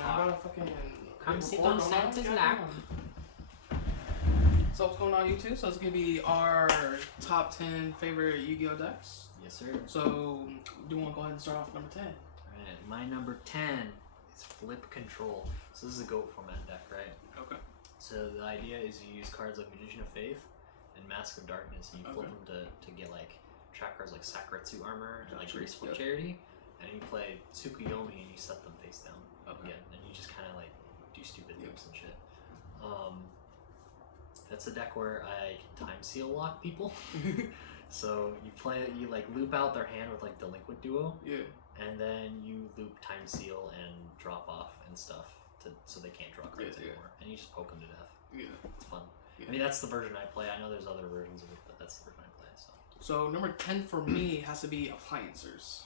man. I gotta fucking Come sit on Santa's lap. So what's going on YouTube? So it's gonna be our top 10 favorite Yu-Gi-Oh decks. Yes, sir. So do you want to go ahead and start off number 10? Alright, my number 10 is Flip Control. So this is a GOAT format deck, right? Okay. So the idea is you use cards like Magician of Faith and Mask of Darkness, and you flip them to get like trap cards like Sakuretsu Armor and like Graceful Charity, and you play Tsukuyomi and you set them face down again, and you just kind of like do stupid loops and shit. That's a deck where I can time seal lock people. So you like loop out their hand with like Delinquent Duo. Yeah. And then you loop time seal and drop off and stuff so they can't draw cards anymore. And you just poke them to death. Yeah. It's fun. Yeah. I mean, that's the version I play. I know there's other versions of it, but that's the version I play. So number 10 for me has to be Appliancers.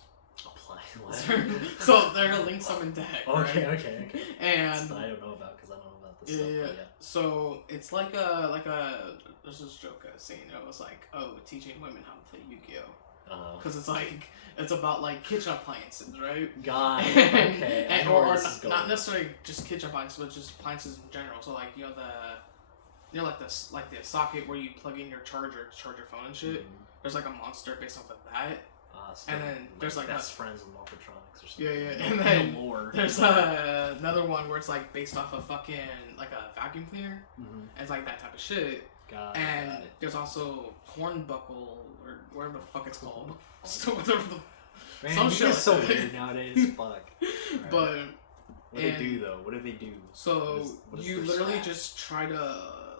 So they're a link summon deck. Okay, right? okay. And I don't know about because I don't know about this stuff. Yeah. So it's like a there's this joke I was saying. It was like, teaching women how to play Yu-Gi-Oh. Because it's about like kitchen appliances, right? God. Okay. And or not necessarily just kitchen appliances, but just appliances in general. So like like the socket where you plug in your charger to charge your phone and shit. Mm-hmm. There's like a monster based off of that. And then there's like best friends with Morphotronics or something. Yeah. And then there's another one where it's like based off of fucking like a vacuum cleaner. Mm-hmm. And it's like that type of shit. And there's also Hornbuckle or whatever the fuck it's called. Man, some shit is so weird nowadays. Fuck. Right. But what do they do though? What do they do? So you literally just try to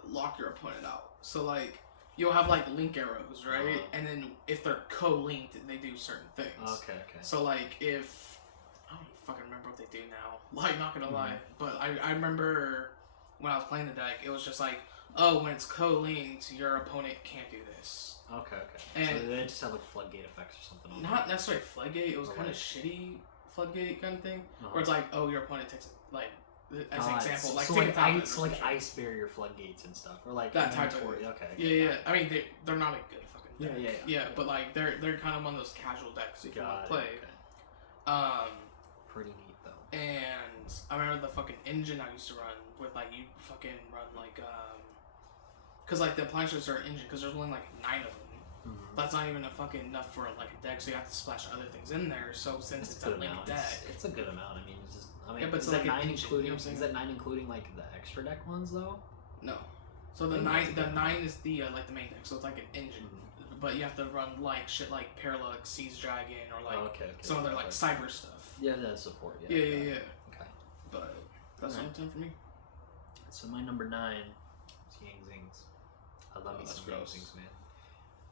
lock your opponent out. So like you'll have like link arrows, right? And then if they're co-linked, they do certain things. Okay. So like if I don't fucking remember what they do now. Like not gonna lie, but I remember when I was playing the deck, it was just like, when it's co-linked, your opponent can't do this. Okay. And so they just have like floodgate effects or something. Not necessarily floodgate. It was kind of shitty floodgate kind of thing, where it's like, your opponent takes like. As an example, like ice barrier floodgates and stuff, or like that type of. Okay. Yeah. I mean, they're not a good fucking deck. Yeah. But like they're kind of one of those casual decks if you want to play. Okay. Pretty neat though. And I remember the fucking engine I used to run with like you fucking run like because like the appliances are an engine because there's only like 9 of them. Mm-hmm. That's not even fucking enough for like a deck, so you have to splash other things in there. So since it's a linked deck, it's a good amount. I mean, but is that 9 including? Is that 9 including like the extra deck ones though? No. So the 9 is the like the main deck. So it's like an engine, but you have to run like shit like Parallax, Siege Dragon, or like some other like cyber stuff. Yeah, that's support. Yeah. Okay. But that's number 10 for me. So my number 9 is Yang Zings. I love me some Yang Zings, man.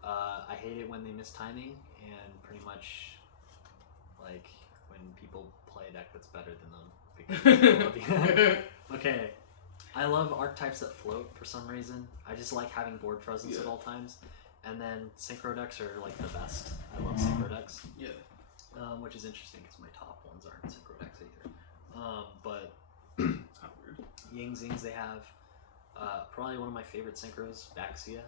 I hate it when they miss timing, and pretty much like when people play a deck that's better than them. Okay, I love archetypes that float for some reason. I just like having board presence at all times. And then synchro decks are like the best. I love synchro decks. Yeah. Which is interesting because my top ones aren't synchro decks either. But it's kind of weird. Yang Zings, they have probably one of my favorite synchros, Baxia,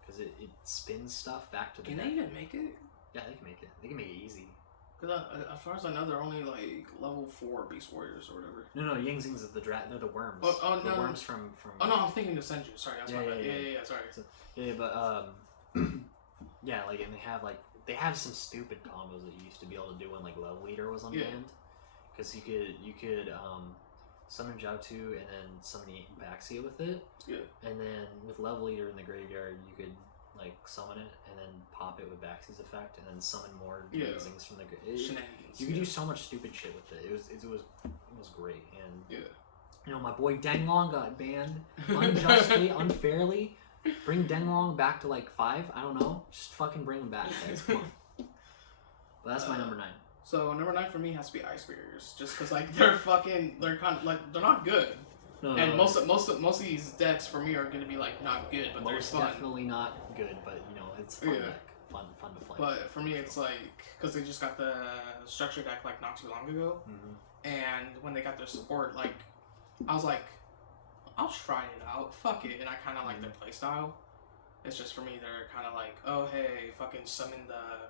because it spins stuff back to the deck. Can they even make it? Yeah, they can make it. They can make it easy. Because as far as I know, they're only like level 4 Beast Warriors or whatever. No, Yang Zings is they're the worms. The worms from. Oh no, I'm thinking of Senju. Sorry, that's my bad. Yeah, sorry. So, but yeah, like, and they have some stupid combos that you used to be able to do when like Level Leader was unbanned. Because you could summon Jiaotu and then summon Baxia with it. Yeah. And then with Level Leader in the graveyard, you could like summon it and then pop it with Baxia's effect and then summon more Zings from the graveyard. You could do so much stupid shit with it. It was great. And my boy Denglong got banned unjustly, unfairly. Bring Denglong back to like 5. I don't know. Just fucking bring him back, guys. Come on. But that's my number 9. So number 9 for me has to be Ice Barriers, just because like they're kind of like they're not good. And most of these decks for me are gonna be like not good, but they're fun. Definitely not good, but it's fun deck. Fun to play. But for me, it's like because they just got the structure deck like not too long ago, and when they got their support, like I was like, I'll try it out. Fuck it, and I kind of like their playstyle. It's just for me, they're kind of like, oh hey, fucking summon the.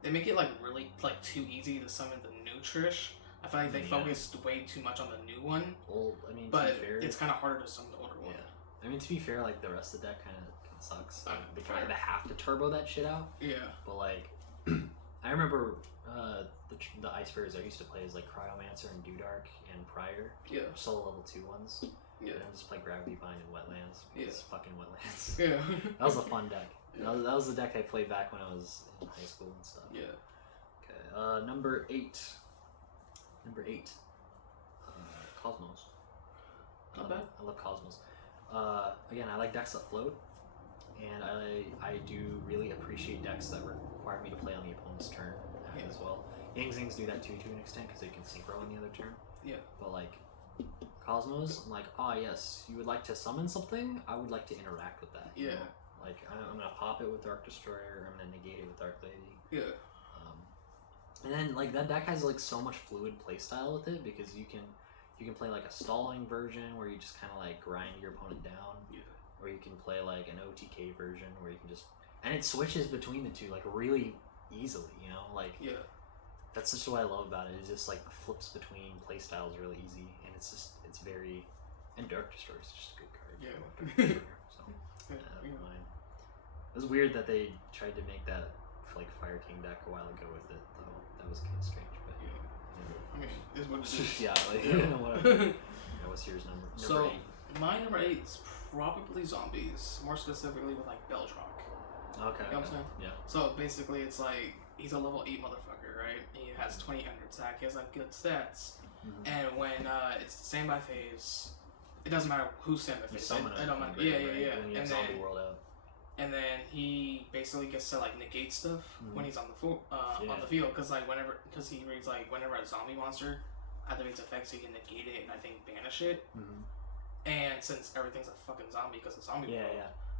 They make it like really like too easy to summon the Nutrish. I feel like they focused way too much on the new one. Well, I mean, but to be fair, it's kind of harder to summon the older one. Yeah. I mean, to be fair, like the rest of the deck kind of sucks. Like, they kind of fair. have to turbo that shit out. Yeah. But like, I remember the Ice Bears I used to play is like Cryomancer and Dewdark and Prior. Yeah. Solo level 2 ones. Yeah. And then just play Gravity Bind and Wetlands. It's fucking Wetlands. Yeah. That was a fun deck. Yeah. That was the deck I played back when I was in high school and stuff. Yeah. Okay. Number 8. Cosmos. Not bad. I love Cosmos. Again, I like decks that float, and I do really appreciate decks that require me to play on the opponent's turn as well. Yang Zings do that too to an extent because they can synchro on the other turn. Yeah. But like Cosmos, I'm like, yes, you would like to summon something? I would like to interact with that. Yeah. You know? Like I'm gonna pop it with Dark Destroyer, or I'm gonna negate it with Dark Lady. Yeah. And then like that deck has like so much fluid playstyle with it because you can play like a stalling version where you just kind of like grind your opponent down. Yeah. Or you can play like an OTK version where you can just, and it switches between the two like really easily, you know, like that's just what I love about it. It's just like the flips between playstyles really easy, and it's very, and Dark Destroyer is just a good card. Yeah. Dark Destroyer, so mine. It was weird that they tried to make that like Fire King deck a while ago with it, though. That was kind of strange, but I mean, it's what it is. yeah, like whatever. What's yours number? So 8? my number 8 is probably zombies, more specifically with like Beldrock. Okay. You know what I'm saying? Yeah. So basically, it's like he's a level 8 motherfucker, right? He has 20 under attack. He has like good stats, and when it's the standby phase, it doesn't matter who's standby phase. It don't matter. Yeah. When you have Zombie World out. And then he basically gets to like negate stuff when he's on the on the field, because he reads like whenever a zombie monster activates effects, he can negate it and I think banish it. And since everything's a fucking zombie because it's zombie world,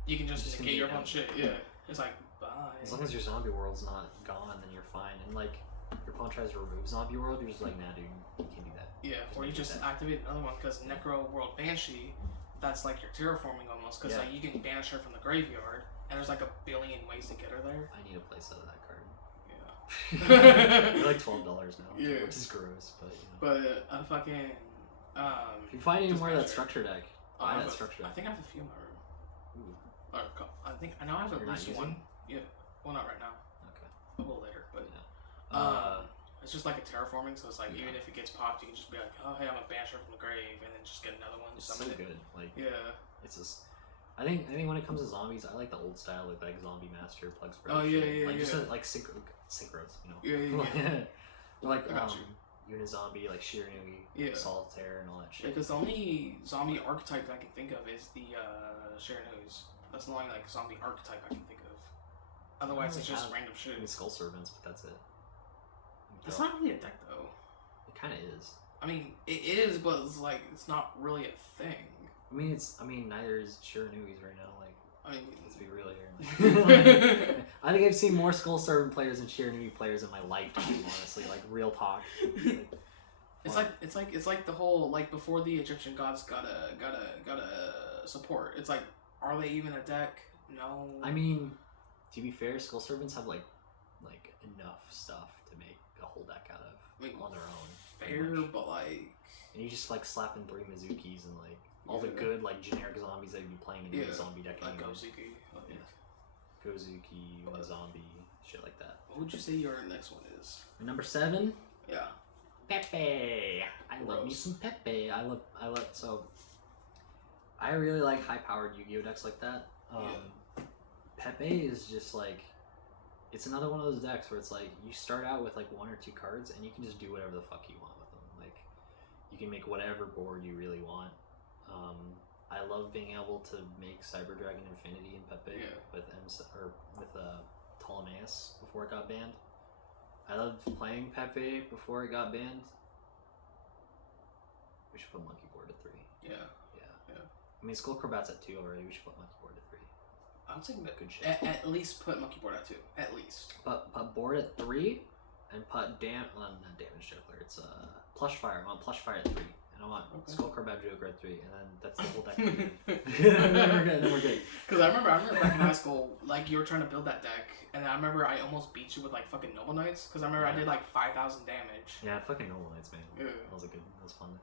you can just negate your own shit. Yeah, it's like bye. As long as your zombie world's not gone, then you're fine. And like your opponent tries to remove zombie world, you're just like, nah, dude, you can't do that. Yeah, or you just activate another one because Necro World Banshee. That's like your terraforming almost, because like you can banish her from the graveyard, and there's like a billion ways to get her there. I need a playset of that card. Yeah. They're like $12 now, which is gross, but you know. But I fucking if you find any more of that structure deck, buy that structure deck. I think I have a few in my room. Or, I know I have at least one. Yeah. Well, not right now. Okay. A little later, but it's just like a terraforming, so it's like even if it gets popped, you can just be like, oh hey, I'm a banisher from the grave, and then just get another one. It's so good. Like it's just. I think when it comes to zombies, I like the old style with like Zombie Master plugs for. Just like synchros, you know. Yeah. Like Unizombie, like Shiranui, Solitaire, and all that shit. Because the only zombie archetype I can think of is the Shiranuis. That's the only like zombie archetype I can think of. Otherwise, it's just random shit. I mean, Skull Servants, but that's it. It's not really a deck though. It kind of is. I mean, it is, but it's like it's not really a thing. I mean, neither is Shiranui's right now. Like, I mean, let's be real here. I think I've seen more Skull Servant players than Shiranui players in my lifetime. Honestly, like real talk. Like, it's like the whole like before the Egyptian gods got a support. It's like, are they even a deck? No. I mean, to be fair, Skull Servants have like enough stuff to make a whole deck out of on their own. Fair, but like, and you just like slap in 3 Mizukis and like all the good like generic zombies that you'd be playing in the zombie deck. Like Gozuki. Gozuki, Zombie, shit like that. What would you say your next one is? Number 7. Yeah. Pepe. I love me some Pepe. I love so. I really like high-powered Yu-Gi-Oh decks like that. Pepe is just like, it's another one of those decks where it's like you start out with like 1 or 2 cards and you can just do whatever the fuck you want with them. Like you can make whatever board you really want. I love being able to make Cyber Dragon Infinity in Pepe with Ptolemaeus before it got banned. I loved playing Pepe before it got banned. We should put Monkey Board at 3. Yeah. I mean, Skullcrobat's at 2 already. We should put Monkey Board at 3. I'm thinking that good shit. At least put Monkey Board at 2. At least. Put Board at 3, and put not Damage Juggler. It's Plush Fire. I want Plush Fire at 3, and I want Okay. Skullcard, Bad Joke, Red 3, and then that's the whole deck. And then we're good. Because I remember back in high school, like, you were trying to build that deck, and I remember I almost beat you with, like, fucking Noble Knights, because I remember I did, like, 5,000 damage. Yeah, fucking Noble Knights, man. Yeah. That was fun.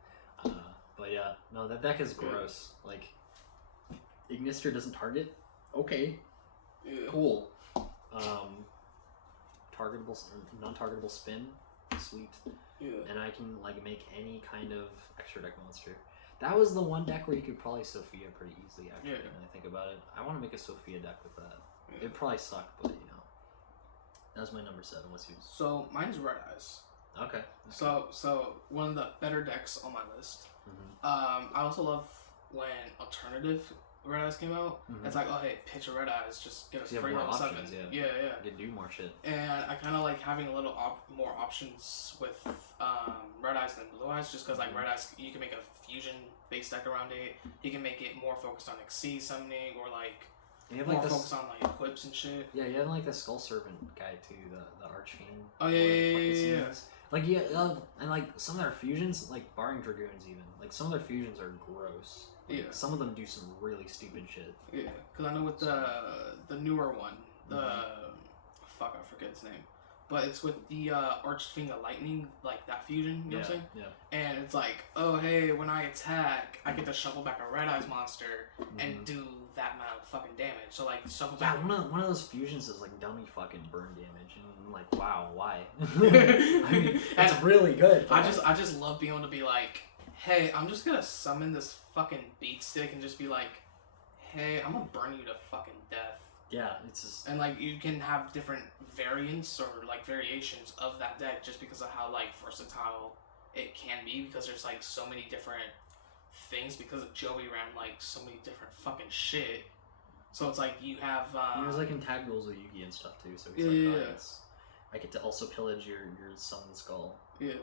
But yeah, no, that deck is gross. Like, Ignister doesn't target? Okay. Yeah. Cool. Non-targetable spin? Sweet. Yeah. And I can, like, make any kind of extra deck monster. That was the one deck where you could probably Sophia pretty easily, actually, when I think about it. I want to make a Sophia deck with that. Yeah. It'd probably suck, but, you know. That was my number 7. What's yours? So, mine's Red Eyes. Okay. So one of the better decks on my list. I also love when alternative Red Eyes came out. It's like, oh hey, pitch a Red Eyes, just get us free level 7. Yeah. You can do more shit. And I kind of like having a little more options with Red Eyes than Blue Eyes, just because like Red Eyes, you can make a fusion based deck around it. You can make it more focused on Xyz summoning or like more focused on like equips and shit. Yeah, you have like the Skull Servant guy too, the Archfiend. Oh yeah. Like and like some of their fusions, like barring Dragoons even, like some of their fusions are gross. Like, some of them do some really stupid shit. Yeah, because I know with the newer one, fuck, I forget its name, but it's with the Archfiend of Lightning, like that fusion. You know what I'm saying? Yeah. And it's like, oh hey, when I attack, I get to shuffle back a Red Eyes monster and do that amount of fucking damage. So like shuffle back. Yeah, one of those fusions is like dummy fucking burn damage, and I'm like, wow, why? I mean, it's really good. I just love being able to be like, hey, I'm just gonna summon this fucking beat stick and just be like, hey, I'm gonna burn you to fucking death. Yeah, it's just... And like you can have different variants or like variations of that deck just because of how like versatile it can be, because there's like so many different things, because Joey ran like so many different fucking shit. So it's like you have there's like tag rules with Yugi and stuff too, so it's I get to also pillage your summon skull. Yeah.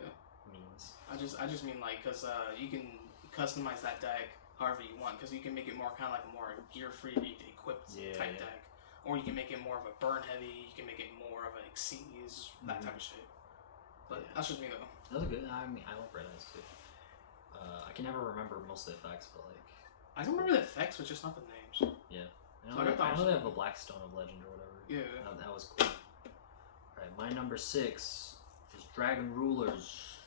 Means. I just mean like, because you can customize that deck however you want, because you can make it more kind of like a more gear free equipped type deck, or you can make it more of a burn heavy, you can make it more of an Xyz, that type of shit. But that's just me though. That was good. I mean, I like Red Eyes too. I can never remember most of the effects, but like I don't remember the effects, but just not the names. Yeah. I know they have a Blackstone of Legend or whatever. Yeah. That was cool. Alright, my number 6 is Dragon Rulers.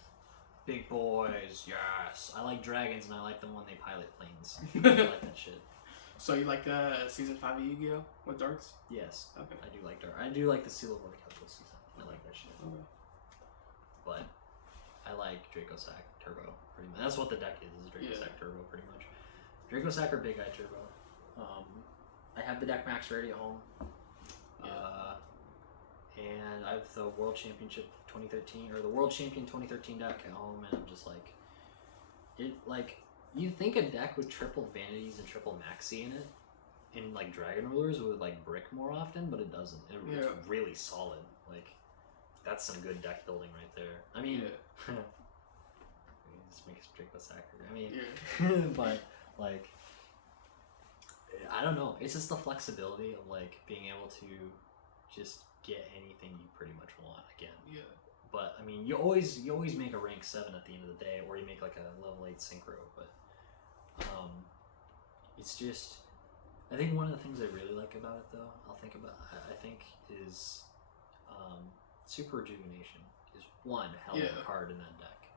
Big boys, yes. I like dragons and I like them when they pilot planes. I like that shit. So you like season 5 of Yu-Gi-Oh with darts? Yes. Okay. I do like dart. I do like the Seal of Orichalcos season. I like that shit. Okay. But I like Draco Sack Turbo pretty much. That's what the deck is Draco Sack Turbo pretty much. Draco Sack or Big Eye Turbo. I have the deck max ready at home. And I have the World Championship 2013 or the World Champion 2013 deck at home, and I'm just like, you think a deck with triple vanities and triple maxi in it, in like Dragon Rulers would like brick more often, but it doesn't. It's really solid. Like, that's some good deck building right there. I mean, just makes Draco Sacker. I mean, but like, I don't know. It's just the flexibility of like being able to just get anything you pretty much want again. Yeah. But I mean, you always make a rank 7 at the end of the day, or you make like a level 8 synchro. But it's just, I think one of the things I really like about it though, I think is Super Rejuvenation is one hell of a card in that deck.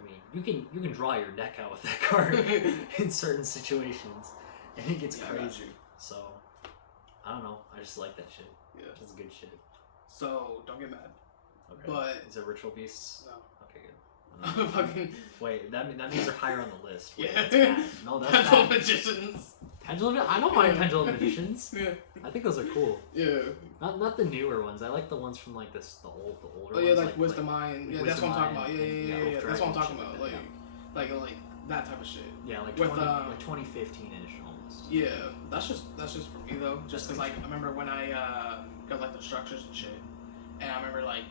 I mean, you can draw your deck out with that card in certain situations, and it gets crazy. So I don't know. I just like that shit. Yeah, it's good shit. So don't get mad. Okay. But is it Ritual Beasts? No. Okay, good. Fucking wait. That means they're higher on the list. Wait, yeah. That's bad. No, that's Pendulum bad. Magicians. Pendulum. I don't mind Pendulum Magicians. Yeah. I think those are cool. Yeah. Not the newer ones. I like the ones from like the older ones. Oh yeah, like Wisdom Eye. Yeah, that's what I'm talking about. Yeah. That's what I'm talking about. Like that type of shit. Yeah, like 2015-ish almost. Yeah, that's just for me though. Just because like I remember when I got like the structures and shit, and I remember like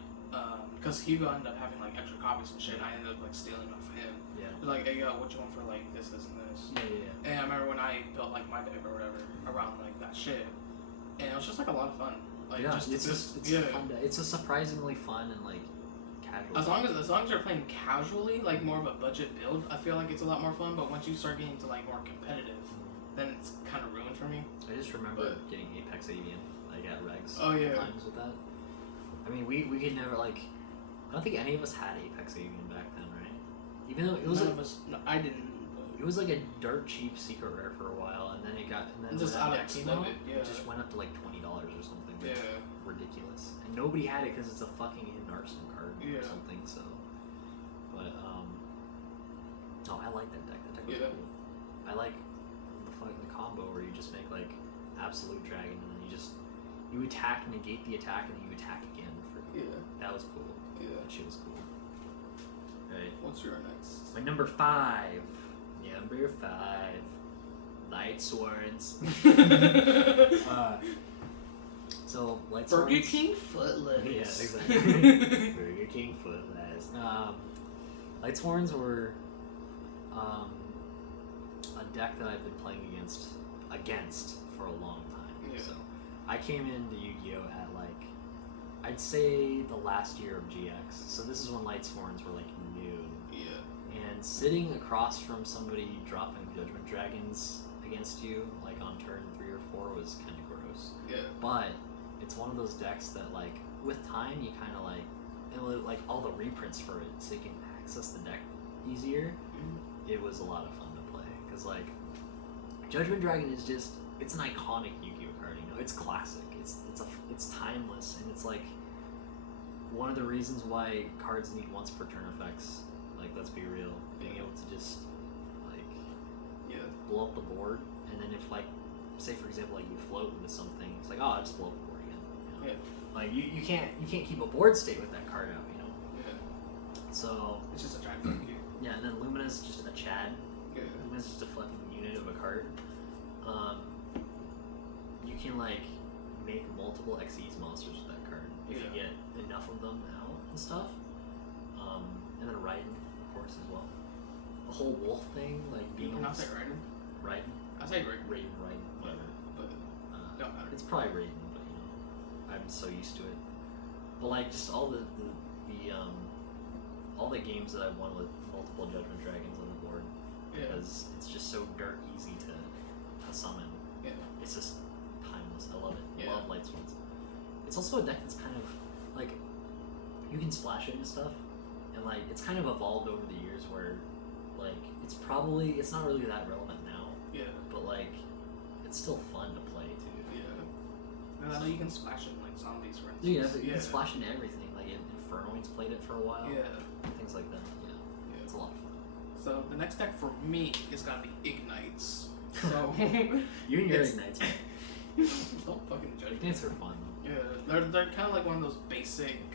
because Hugo ended up having like extra copies and shit, and I ended up like stealing them from him. Yeah. It was like, hey yo, what you want for like this, and this? Yeah. And I remember when I built like my deck or whatever around like that shit, and it was just like a lot of fun. Like, it's a fun day. It's a surprisingly fun and like casual. As long as you're playing casually, like more of a budget build, I feel like it's a lot more fun. But once you start getting to like more competitive, then it's kind of ruined for me. I just remember getting Apex Avian like at Regs. Oh yeah. Times with that. I mean, we could never like. I don't think any of us had Apex Avian back then, right? Even though it was None of us. No, I didn't. It was like a dirt cheap secret rare for a while, and then it got just out of it just went up to like $20 or something. Yeah. Ridiculous. And nobody had it because it's a fucking hidden arsenal card or something. So, but no, I like that deck. That deck was cool. I like the combo where you just make like absolute dragon and then you attack, negate the attack, and then you attack again. That was cool. Yeah. That shit was cool. Right. What's your next? My number 5. Number 5. Light Swords. So Light Swords. Burger King Footless. Yeah, exactly. Burger King Footless. Light Swords were a deck that I've been playing against for a long time. Yeah. So I came into Yu-Gi-Oh at like I'd say the last year of GX. So this is when Light Swords were like new. Yeah. And sitting across from somebody dropping Judgment Dragons against you, like on turn 3 or 4, was kind of gross. Yeah. But it's one of those decks that, like, with time, you kind of like all the reprints for it, so you can access the deck easier. It was a lot of fun to play because, like, Judgment Dragon is just it's an iconic Yu-Gi-Oh card. You know, it's classic. It's timeless, and it's like one of the reasons why cards need once per turn effects. Like, let's be real, being able to just like blow up the board, and then if like say for example like you float into something, it's like oh I just blow up the board again. You know? Like you can't keep a board state with that card out. You know. Yeah. So it's just a giant fuck you. Yeah, and then Lumina's just a Chad. Yeah. Lumina's just a fucking unit of a card. You can like make multiple Xyz monsters with that card if you get enough of them out and stuff. And then Raiden, of course, as well. The whole wolf thing, like being. Can I say Raiden? Raiden. I say Raiden. Raiden, whatever. But don't matter. It's probably Raiden, but you know, I'm so used to it. But like just all the games that I won with multiple Judgment Dragons on the board, because it's just so dirt easy to summon. Yeah. It's just timeless. I love it. Yeah. I love Light Swords. It's also a deck that's kind of like you can splash it into stuff, and like it's kind of evolved over the years where like it's not really that relevant now. Yeah. But like it's still fun to play too. Yeah. And I know you can splash it in like zombies, for instance. Yeah, you can splash into everything. Like Infernoid's played it for a while. Yeah. Things like that. Yeah. It's a lot of fun. So the next deck for me is gonna be Ignites. So you and your Ignites. Don't fucking judge me. Ignites are fun. Yeah, they're kind of like one of those basic